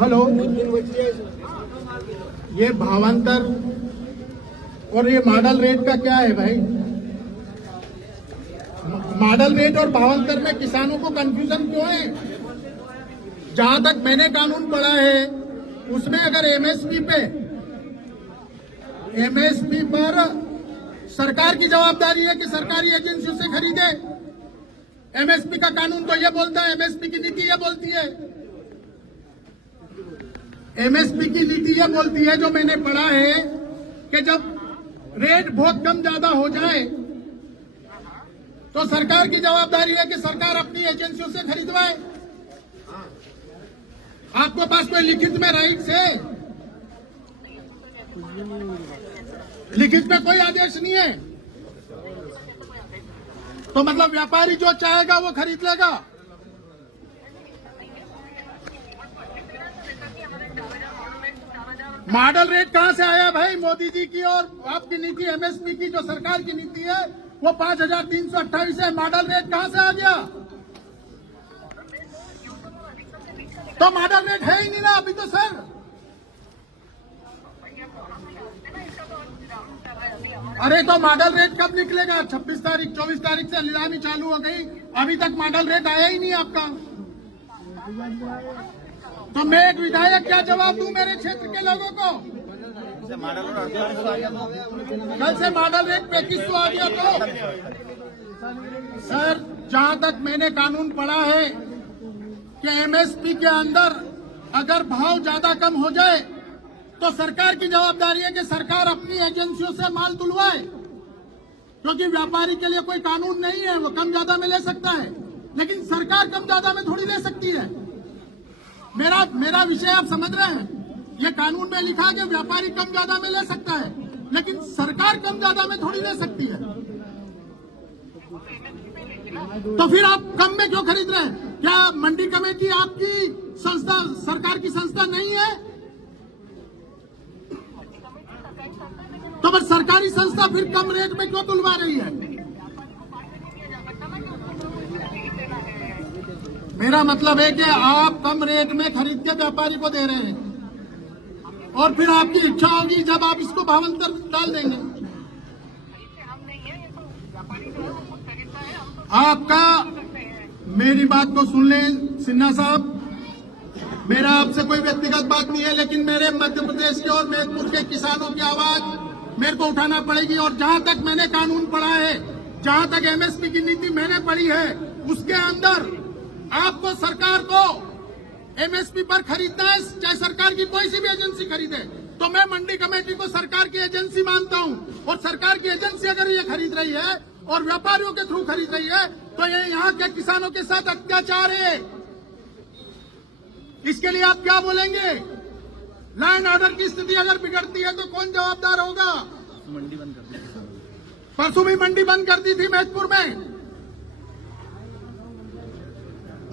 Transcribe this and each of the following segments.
Hello, ये भावांतर और ये मॉडल रेट का क्या है भाई? मॉडल रेट और भावांतर में किसानों को कंफ्यूजन क्यों है? जहां तक मैंने कानून पढ़ा है उसमें अगर एमएसपी पर सरकार की जवाबदारी है कि सरकारी एजेंसियों से खरीदे। एमएसपी का कानून तो ये बोलता है, एमएसपी की नीति ये बोलती है, एमएसपी की नीति ये बोलती है जो मैंने पढ़ा है कि जब रेट बहुत कम ज्यादा हो जाए तो सरकार की जवाबदारी है कि सरकार अपनी एजेंसियों से खरीदवाए। आपके पास कोई लिखित में राइट्स है? लिखित में कोई आदेश नहीं है, तो मतलब व्यापारी जो चाहेगा वो खरीद लेगा। मॉडल रेट कहां से आया भाई? मोदी जी की और आपकी नीति एमएसपी की जो सरकार की नीति है वो 5328 है। मॉडल रेट कहां से आ गया? तो मॉडल रेट है ही नहीं ना अभी तो सर। अरे तो मॉडल रेट कब निकलेगा? 26 तारीख 24 तारीख से नीलामी चालू हो गई, अभी तक मॉडल रेट आया ही नहीं आपका। तो मैं एक विधायक क्या जवाब दूं मेरे क्षेत्र के लोगों को? कल से मॉडल रेट 2500 आ गया तो सर, जहां तक मैंने कानून पढ़ा है कि एमएसपी के अंदर अगर भाव ज्यादा कम हो जाए तो सरकार की जवाबदारी है कि सरकार अपनी एजेंसियों से माल तुलवाए, क्योंकि व्यापारी के लिए कोई कानून नहीं है। वो कम ज्यादा में ले सकता है, लेकिन सरकार कम ज्यादा में थोड़ी ले सकती है। मेरा विषय आप समझ रहे हैं? ये कानून में लिखा है कि व्यापारी कम ज्यादा में ले सकता है, लेकिन सरकार कम ज्यादा में थोड़ी ले सकती है। तो फिर आप कम में क्यों खरीद रहे हैं? क्या मंडी कमेटी आपकी संस्था, सरकार की संस्था नहीं है? तो बस सरकारी संस्था फिर कम रेट में क्यों तुलवा रही है? मेरा मतलब है कि आप कम रेट में खरीद के व्यापारी को दे रहे हैं और फिर आपकी इच्छा होगी जब आप इसको भावांतर डाल देंगे। आपका मेरी बात को सुन लें सिन्हा साहब, मेरा आपसे कोई व्यक्तिगत बात नहीं है, लेकिन मेरे मध्य प्रदेश के और मेदपुर के किसानों की आवाज मेरे को उठाना पड़ेगी। और जहां तक मैंने कानून पढ़ा है, जहां तक एमएसपी की नीति मैंने पढ़ी है, उसके अंदर आपको सरकार को एमएसपी पर खरीदना है, चाहे सरकार की कोई सी भी एजेंसी खरीदे। तो मैं मंडी कमेटी को सरकार की एजेंसी मानता हूं, और सरकार की एजेंसी अगर ये खरीद रही है और व्यापारियों के थ्रू खरीद रही है तो ये यहाँ के किसानों के साथ अत्याचार है। इसके लिए आप क्या बोलेंगे? लॉ एंड ऑर्डर की स्थिति अगर बिगड़ती है तो कौन जवाबदार होगा? मंडी बंद कर दी, परसों भी मंडी बंद कर दी थी मेदपुर में।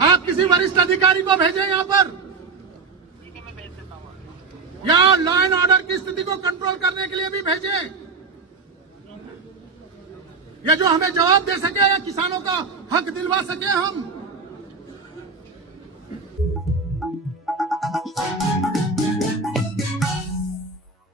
आप किसी वरिष्ठ अधिकारी को भेजें यहाँ पर, या लॉ एंड ऑर्डर की स्थिति को कंट्रोल करने के लिए भी भेजें, या जो हमें जवाब दे सके या किसानों का हक दिलवा सके हम।